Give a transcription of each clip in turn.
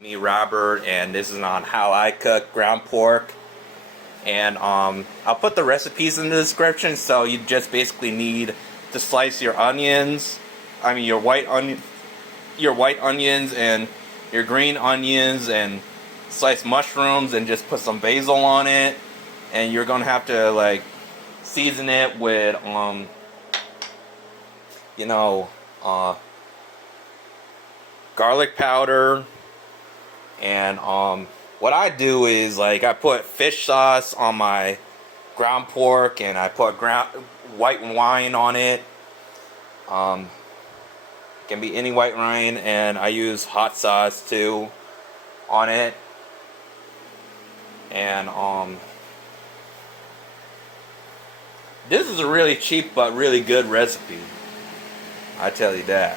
Me, Robert, and this is on how I cook ground pork. And I'll put the recipes in the description. So you just basically need to slice your onions. I mean your white onions and your green onions, and slice mushrooms, and just put some basil on it. And you're gonna have to like season it with you know garlic powder. And what I do is like I put fish sauce on my ground pork, and I put white wine on it. Can be any white wine, and I use hot sauce too on it. And this is a really cheap but really good recipe. I tell you that.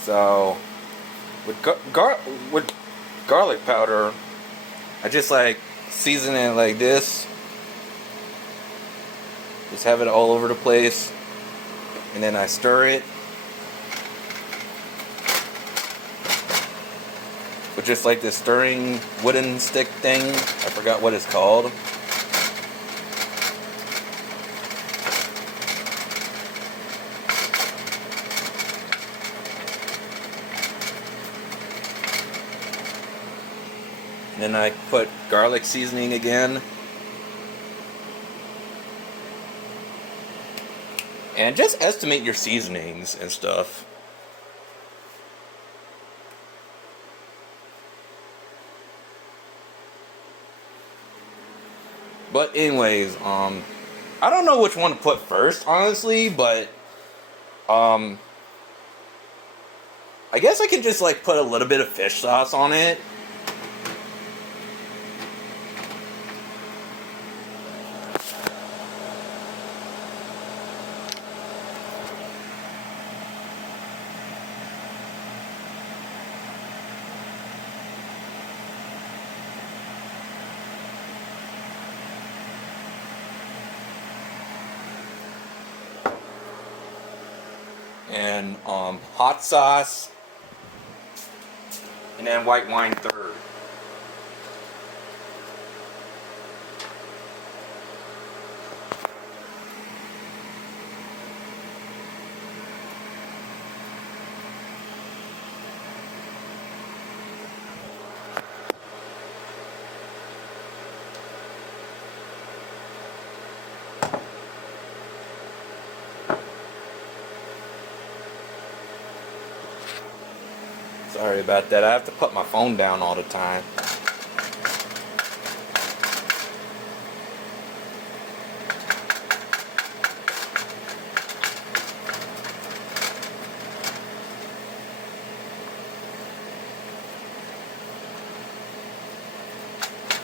So with with garlic powder, I just like season it like this. Just have it all over the place, and then I stir it with just like this stirring wooden stick thing. I forgot what it's called. And then I put garlic seasoning again. And just estimate your seasonings and stuff. But anyways, I don't know which one to put first, honestly, but I guess I can just like put a little bit of fish sauce on it. And hot sauce, and then white wine third. Sorry about that. I have to put my phone down all the time.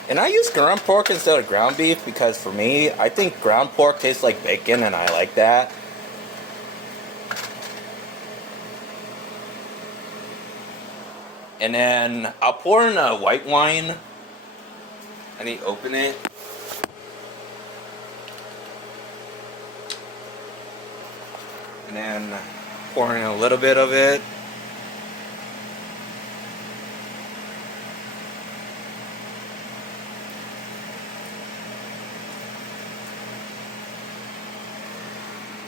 And I use ground pork instead of ground beef because for me, I think ground pork tastes like bacon, and I like that. And then I'll pour in a white wine. I need to open it. And then pour in a little bit of it.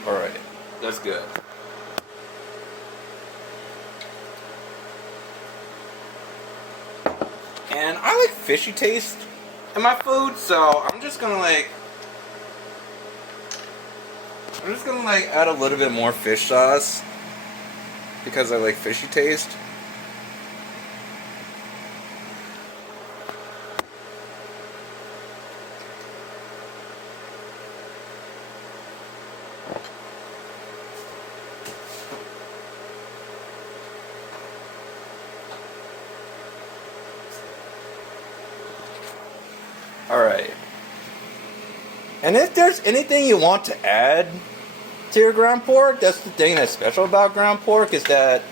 Alright, that's good. And I like fishy taste in my food, so I'm just gonna add a little bit more fish sauce because I like fishy taste. Alright. And if there's anything you want to add to your ground pork. That's the thing that's special about ground pork, is that,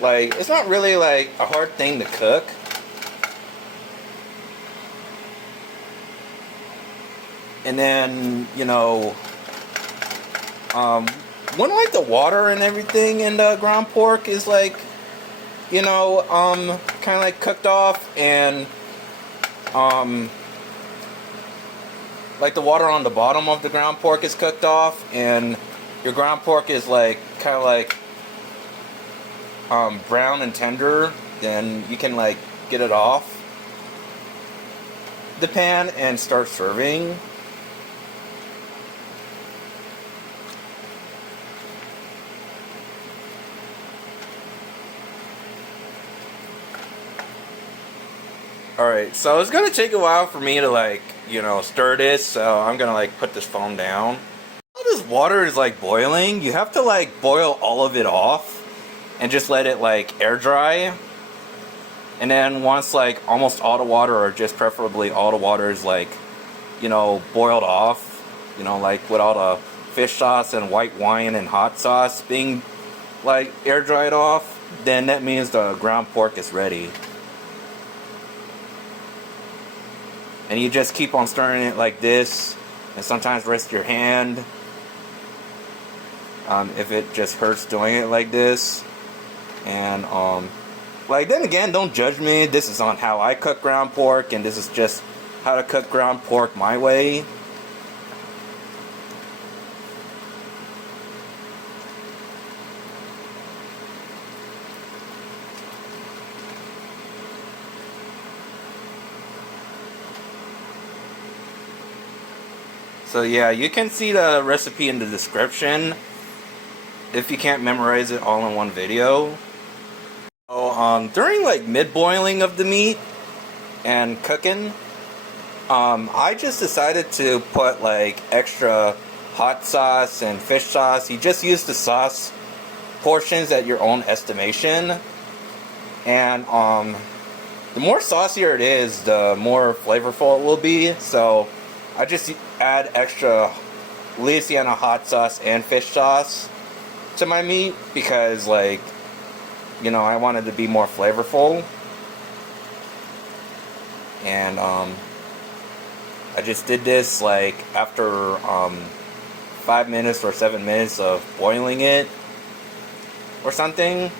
like, it's not really like a hard thing to cook. And then, you know, when like the water and everything in the ground pork is like, you know, kind of like cooked off, and like the water on the bottom of the ground pork is cooked off, and your ground pork is like kind of like brown and tender, then you can like get it off the pan and start serving. Alright, so it's gonna take a while for me to like, you know, stir this, so I'm gonna like put this foam down. While this water is like boiling, you have to like boil all of it off and just let it like air dry. And then once like almost all the water, or just preferably all the water, is like, you know, boiled off, you know, like with all the fish sauce and white wine and hot sauce being like air dried off, then that means the ground pork is ready. And you just keep on stirring it like this, and sometimes rest your hand if it just hurts doing it like this. And like, then again, don't judge me. This is on how I cook ground pork, and this is just how to cook ground pork my way. So yeah, you can see the recipe in the description if you can't memorize it all in one video. So during like mid-boiling of the meat and cooking, I just decided to put like extra hot sauce and fish sauce. You just use the sauce portions at your own estimation, and the more saucier it is, the more flavorful it will be. So I just add extra Louisiana hot sauce and fish sauce to my meat because, like, you know, I wanted to be more flavorful. And I just did this like after 5 minutes or 7 minutes of boiling it or something.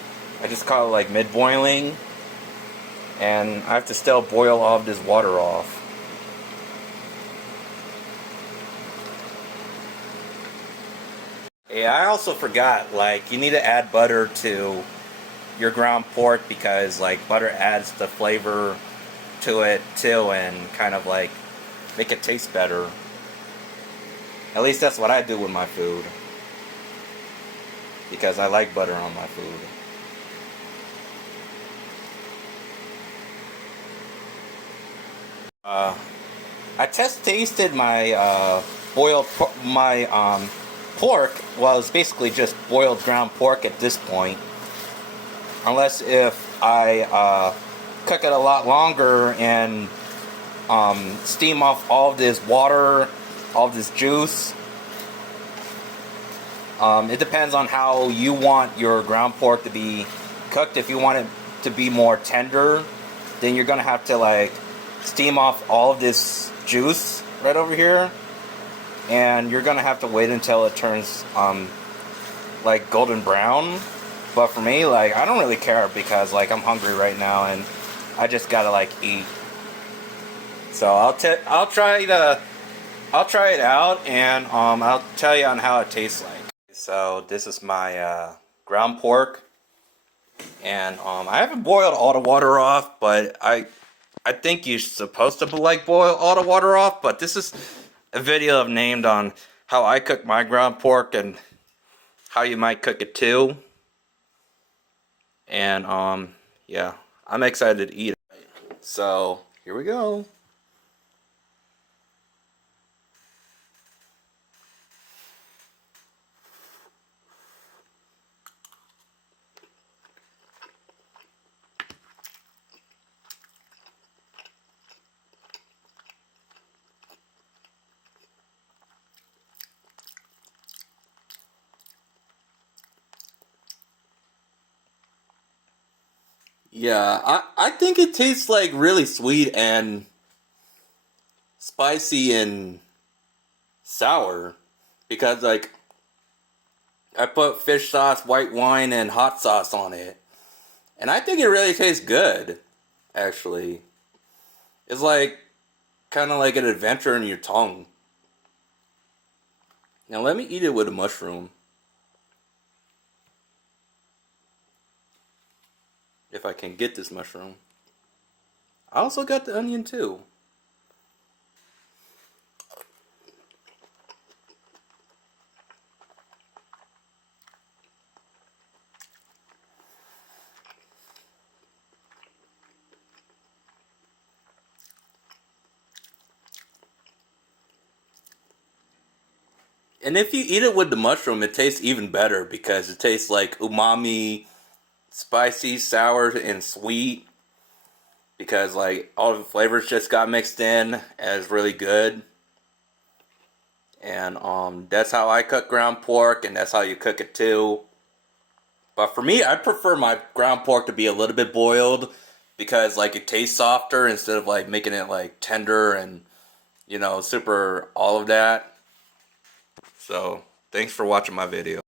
I just call it like mid-boiling, and I have to still boil all of this water off. Yeah, I also forgot, like, you need to add butter to your ground pork because, like, butter adds the flavor to it too, and kind of like make it taste better. At least that's what I do with my food, because I like butter on my food. I tasted my pork. Well, it's basically just boiled ground pork at this point, unless if I cook it a lot longer and steam off all of this water, all of this juice. It depends on how you want your ground pork to be cooked. If you want it to be more tender, then you're gonna have to like steam off all of this juice right over here, and you're gonna have to wait until it turns like golden brown. But for me, like, I don't really care because, like, I'm hungry right now and I just gotta like eat. So I'll try it out, and I'll tell you on how it tastes like. So this is my ground pork, and I haven't boiled all the water off, but I think you're supposed to like boil all the water off. But this is a video I've named on how I cook my ground pork and how you might cook it too. And yeah, I'm excited to eat it. So here we go. Yeah, I think it tastes like really sweet and spicy and sour because like I put fish sauce, white wine, and hot sauce on it, and I think it really tastes good. Actually, it's like kind of like an adventure in your tongue. Now let me eat it with a mushroom, if I can get this mushroom. I also got the onion too. And if you eat it with the mushroom, it tastes even better because it tastes like umami, spicy, sour, and sweet. Because like all the flavors just got mixed in and it's really good. And that's how I cook ground pork, and that's how you cook it too. But for me, I prefer my ground pork to be a little bit boiled because like it tastes softer instead of like making it like tender and super all of that. So, thanks for watching my video.